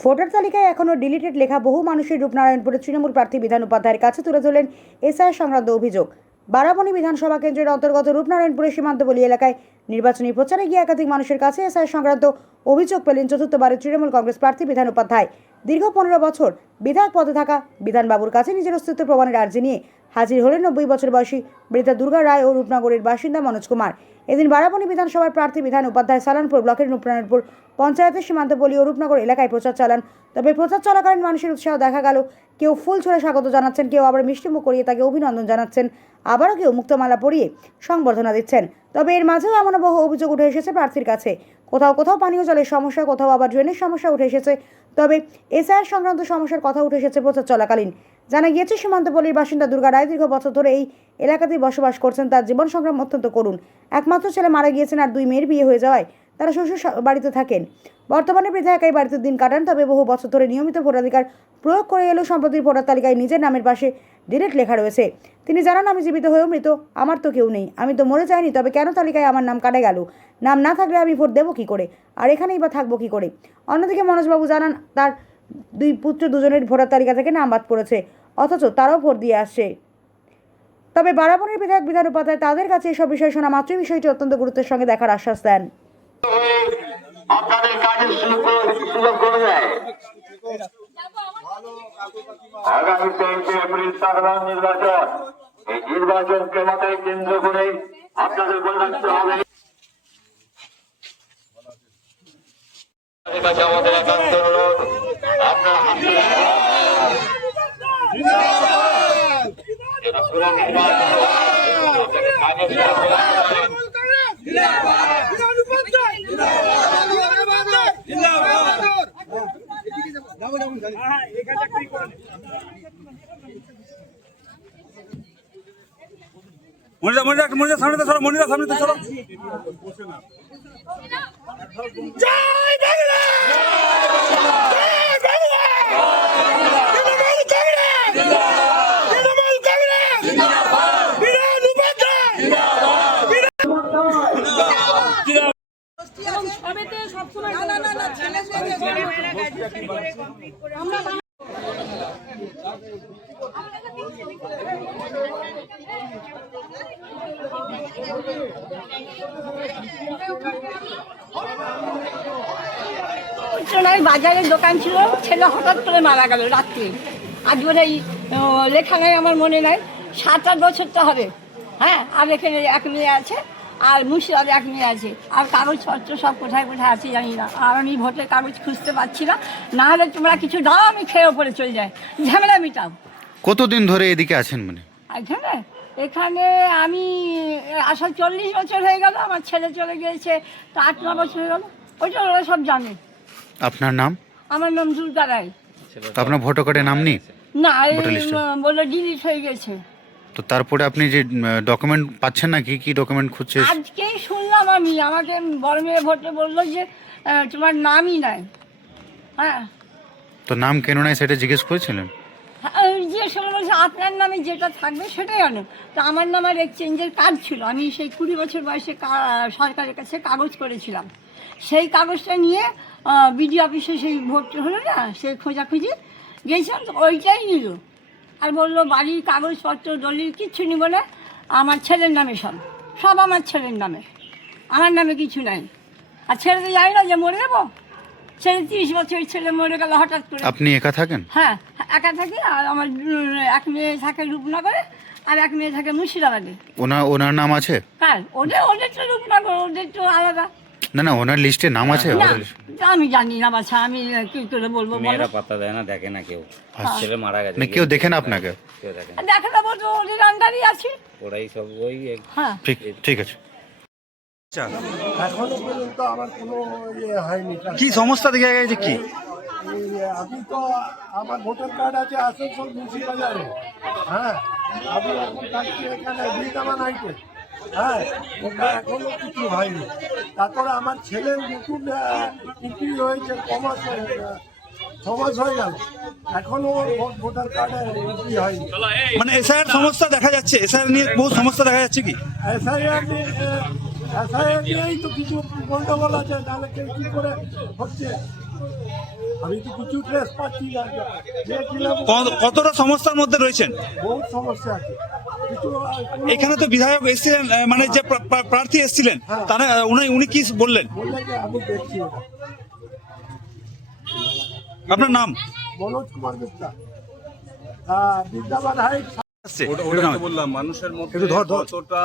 Voter তালিকায় এখনও deleted লেখা বহু মানুষের রূপনারায়ণপুরের তৃণমূল প্রার্থী বিধান উপাধ্যায়ের কাছে তুলে ধরলেন এসআইআর সংক্রান্ত অভিযোগ। বারাবণী বিধানসভা কেন্দ্রের অন্তর্গত রূপনারায়ণপুরের সীমান্তবলী এলাকায় নির্বাচনী প্রচারে গিয়ে একাধিক মানুষের কাছে এসআইআর সংক্রান্ত অভিযোগ পেলেন চতুর্থবারের তৃণমূল কংগ্রেস প্রার্থী বিধান উপাধ্যায়। দীর্ঘ 15 বছর বিধায়ক পদে থাকা বিধানবাবুর কাছে নিজের অস্তিত্ব প্রমাণের আর্জি নিয়ে হাজির হলেন 90 বছর বয়সী বৃদ্ধা দুর্গা রায় ও রূপনগরের বাসিন্দা মনোজ কুমার। এদিন বারাবণী বিধানসভার প্রার্থী বিধান উপাধ্যায় সালানপুর ব্লকের রূপনারায়ণপুর পঞ্চায়েতের সীমান্তবলী ও রূপনগর এলাকায় প্রচার চালান। তবে প্রচার চলাকালীন মানুষের উৎসাহ দেখা গেল। কেউ ফুল ছুঁড়ে স্বাগত জানাচ্ছেন, কেউ আবার মিষ্টিমুখ করিয়ে তাকে অভিনন্দন জানাচ্ছেন, আবারও কেউ মুক্তমালা পরিয়ে সংবর্ধনা দিচ্ছেন। তবে এর মাঝেও এমন বহু অভিযোগ উঠে এসেছে প্রার্থীর কাছে। কোথাও কোথাও পানীয় জলের সমস্যা, কোথাও আবার ড্রেনের সমস্যা উঠে এসেছে। তবে এসআইআর সংক্রান্ত সমস্যার কথা উঠে এসেছে প্রচার চলাকালীন। জানা গিয়েছে সীমান্তপল্লীর বাসিন্দা দুর্গা রায় দীর্ঘ বছর ধরে এই এলাকাতেই বসবাস করছেন। তার জীবন সংগ্রাম অত্যন্ত করুণ। একমাত্র ছেলে মারা গিয়েছেন আর 2 মেয়ের বিয়ে হয়ে যাওয়ায় তারা শ্বশুর বাড়িতে থাকেন। বর্তমানে বৃদ্ধা একাই বাড়িতে দিন কাটান। তবে বহু বছর ধরে নিয়মিত ভোটাধিকার প্রয়োগ করে এলেও সম্প্রতি ভোটার তালিকায় নিজের নামের পাশে ডিলিট লেখা রয়েছে। তিনি জানান, আমি জীবিত হয়েও মৃত, আমার তো কেউ নেই, আমি তো মরে যাইনি, তবে কেন তালিকায় আমার নাম কাটা গেল? নাম না থাকলে আমি ভোট দেবো কী করে, আর এখানেই বা থাকবো কী করে? অন্যদিকে মনোজবাবু জানান, তার 2 পুত্র দুজনের ভোটার তালিকা থেকে নাম বাদ পড়েছে, অথচ তারাও ভোট দিয়ে আসছে। তবে বারাবণীর বিধায়ক বিধান উপাধ্যায় তাদের কাছে এসব বিষয় শোনা মাত্রই বিষয়টি অত্যন্ত গুরুত্বের সঙ্গে দেখার আশ্বাস দেন। আপনাদের কাজের সুযোগ করে দেয়। আগামী 23 এপ্রিল সাধারণ নির্বাচন, এই নির্বাচনকে মাথায় কেন্দ্র করে আপনাদের বলে রাখতে হবে, আমাদের একান্ত অনুরোধ আপনারা সামনে চলো। জয় বাংলা! বাজারের দোকান ছিল, ছেলে হঠাৎ করে মারা গেল রাত্রে। আজ বলে লেখা নেই, আমার মনে নাই, 7-8 বছরটা হবে। হ্যাঁ, আর এখানে এক মেয়ে আছে, আর মুর্শিদাবাদে এক মেয়ে আছে, আর কাগজপত্র সব কোথায় কোথায় আছে জানি না। আর আমি ভোটের কাগজ খুঁজতে পারছি না, না হলে তোমরা কিছু দাও, আমি খেয়ে ওপরে চলে যাই, ঝামেলা মিটাও। কতদিন ধরে এদিকে আছেন? মানে এখানে আমি আসা 40 বছর হয়ে গেল। আমার ছেলে চলে গিয়েছে তো 8-9 বছর হয়ে গেল। ওইটা ওরা সব জানে। আপনার নাম? আমার নাম দুর্গা রায়। আপনার ভোটার কার্ডে নাম নেই? না, বললো ডিলিট হয়ে গেছে। তো তারপরে আপনি যে ডকুমেন্ট পাচ্ছেন না, কি ডকুমেন্ট খুঁজছে? আজকেই শুনলাম আমি, আমাকে বড় মেয়ে ভোটে বললো যে তোমার নামই নাই। হ্যাঁ, তো নাম কেন নাই সেটা জিজ্ঞেস করেছিলেন? জিজ্ঞেস করে বলছে আপনার নামে যেটা থাকবে সেটাই আনো। তো আমার নাম আর এক্সচেঞ্জের কার্ড ছিল, আমি সেই 20 বছর বয়সে সরকারের কাছে কাগজ করেছিলাম। সেই কাগজটা নিয়ে বিডিও অফিসে সেই ভোট হলো না, সেই খোঁজাখুঁজি গিয়েছিলাম, তো ওইটাই নিল। আর বললো বাড়ির কাগজপত্র দলিল কিচ্ছু নিব না, আমার ছেলের নামে সব আমার ছেলের নামে, আমার নামে কিছু নাই। আর ছেলে তো জানি না যে মরে যাবো। ছেলে 30 বছর ছেলে মরে গেল হঠাৎ করে। আপনি একা থাকেন? হ্যাঁ, একা থাকি। আর আমার এক মেয়ে থাকে রূপনগরে, আর এক মেয়ে থাকে মুর্শিদাবাদে। ওনার নাম আছে? কার? ওদের তো রূপনগর, ওদের তো আলাদা। না, ওনার লিস্টে নাম আছে? আমি জানি না বাছা, আমি কি করে বলবো? মেয়েরা পাত্তা দেয় না, দেখে না কেউ। ছেলে মারা গেছে, কেউ দেখে না আপনাকে? দেখে না, বলতো ওদের আন্ডারই আছি। ওরাই সব ওই। হ্যাঁ, ঠিক আছে। এখনো পর্যন্ত আমার কোনো হয়নি। কি সমস্যা দেখা গেছে? কি আমি তো আমার ভোটার কার্ড আছে আসানসোল মুন্সিবাজারে। হ্যাঁ, আমি এখন থাকছি এখানে বিদামানাইতে। হ্যাঁ, ওটা এখনো কিছু হয়নি। তারপরে আমার ছেলের নতুন এন্ট্রি হয়েছে, 6 মাস হয়ে গেল, এখনো ভোটার কার্ডে এন্ট্রি হয়নি। মানে এসআইআর সমস্যা দেখা যাচ্ছে, এসআইআর নিয়ে বহু সমস্যা দেখা যাচ্ছে। কি এসআইআর নিয়েই তো কিছু গন্ডগোল আছে, তাহলে কেউ কী করে হচ্ছে আমি তো কিছু ড্রেস পাচ্ছি না গিয়েছিলাম, কতটা সমস্যার মধ্যে রয়েছেন? বহুত সমস্যা আছে কিছু এখানে তো বিধায়ক এসেছিলেন, মানে যে প্রার্থী এসেছিলেন, তারা উনি কি বললেন? বললে যে আমি দেখছি ওটা। আপনার নাম? মনোজ কুমার গুপ্তা, হ্যাঁ, বিদ্যাবান হাইট। ওটা তো বললাম, মানুষের মধ্যে কতটা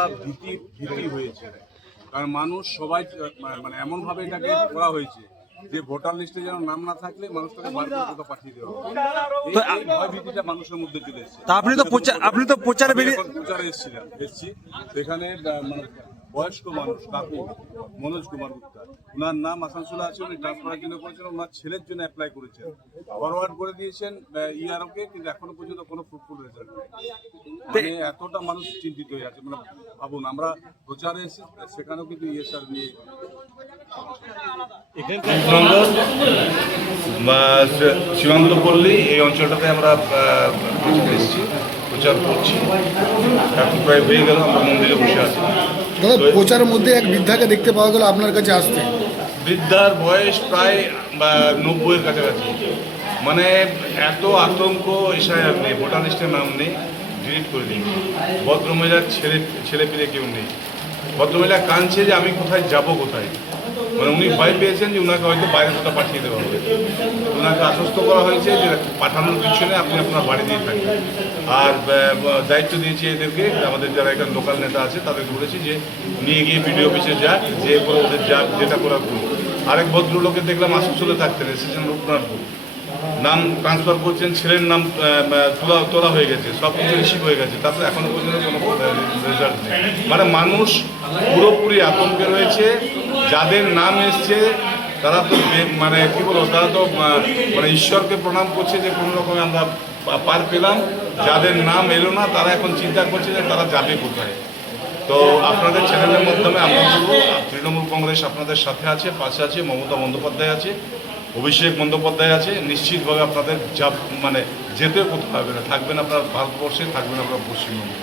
ভীতি হয়েছে, কারণ মানুষ সবাই মানে এমন ভাবে এটাকে করা হয়েছে যে ভোটার লিস্টে যেন নাম না থাকলে মানুষটাকে বার করে কোথাও পাঠিয়ে দেওয়া হবে। এই ভয় ভীতিটা মানুষের মধ্যে চলে এসেছে। তা আপনি তো প্রচারে বেরিয়ে প্রচারে এসেছি সেখানে মানে বয়স্ক মানুষ কাকু মনোজ কুমার গুপ্তা, ওনার নাম আসানসোলে আছে, উনি ট্রান্সফারের জন্য করেছেন, ওনার ছেলের জন্য অ্যাপ্লাই করেছেন, ফরওয়ার্ড করে দিয়েছেন ইআরওকে, কিন্তু এখনো পর্যন্ত কোনো ফ্রুটফুল রেজাল্ট নেই। মানে এতটা মানুষ চিন্তিত হয়ে আছে, মানে ভাবুন আমরা প্রচারে এসেছি, সেখানেও কিন্তু ইএসআর নিয়ে সীমান্তপল্লী এই অঞ্চলটাতে আমরা এসেছি, প্রচার করছি। এখন প্রায় হয়ে গেল, আমরা মন্দিরে বসে আছি। দাদা, প্রচারের মধ্যে এক বৃদ্ধাকে দেখতে পাওয়া গেল আপনার কাছে আসতে। বৃদ্ধার বয়স প্রায় 90-এর কাছাকাছি। মানে এত আতঙ্ক, এসআইআর নেই, ভোটার লিস্টের নাম নেই, ডিলিট করে দিই। ভদ্রমহিলার ছেলে পেলে কেউ নেই। ভদ্রমহিলা কাঁদছে যে আমি কোথায় যাব, কোথায়, মানে উনি ভয় পেয়েছেন যে ওনাকে হয়তো বাইরে কোথাও পাঠিয়ে দেওয়া হবে। ওনাকে আশ্বস্ত করা হয়েছে যে পাঠানোর পিছনে আপনি আপনার বাড়িতেই থাকবেন। আর দায়িত্ব দিয়েছি এদেরকে, আমাদের যারা এখানে লোকাল নেতা আছে তাদেরকে বলেছি যে নিয়ে গিয়ে বিডিও অফিসে যাক, যে করে ওদের যাক, যেটা করার করুন। আরেক ভদ্রলোকে দেখলাম আসানসোলে থাকতেন, এসেছেন রূপনাথপুর, নাম ট্রান্সফার করছেন, ছেলের নাম তোলা হয়ে গেছে, সব কিছু রিসিভ হয়ে গেছে, তারপরে এখনো পর্যন্ত কোনো রেজাল্ট নেই। মানে মানুষ পুরোপুরি আতঙ্কে রয়েছে। যাদের নাম এসছে তারা তো মানে কি বলবো, তারা তো মানে ঈশ্বরকে প্রণাম করছে যে কোনো রকমে আমরা পার পেলাম। যাদের নাম এলো না তারা এখন চিন্তা করছে যে তারা যাবে কোথায়। তো আপনাদের চ্যানেলের মাধ্যমে আমরা বলবো, তৃণমূল কংগ্রেস আপনাদের সাথে আছে, পাশে আছে, মমতা বন্দ্যোপাধ্যায় আছে, অভিষেক বন্দ্যোপাধ্যায় আছে। নিশ্চিতভাবে আপনাদের মানে যেতে কোথাও হবে না, থাকবেন আপনার ভারতবর্ষে, থাকবেন আপনার পশ্চিমবঙ্গে।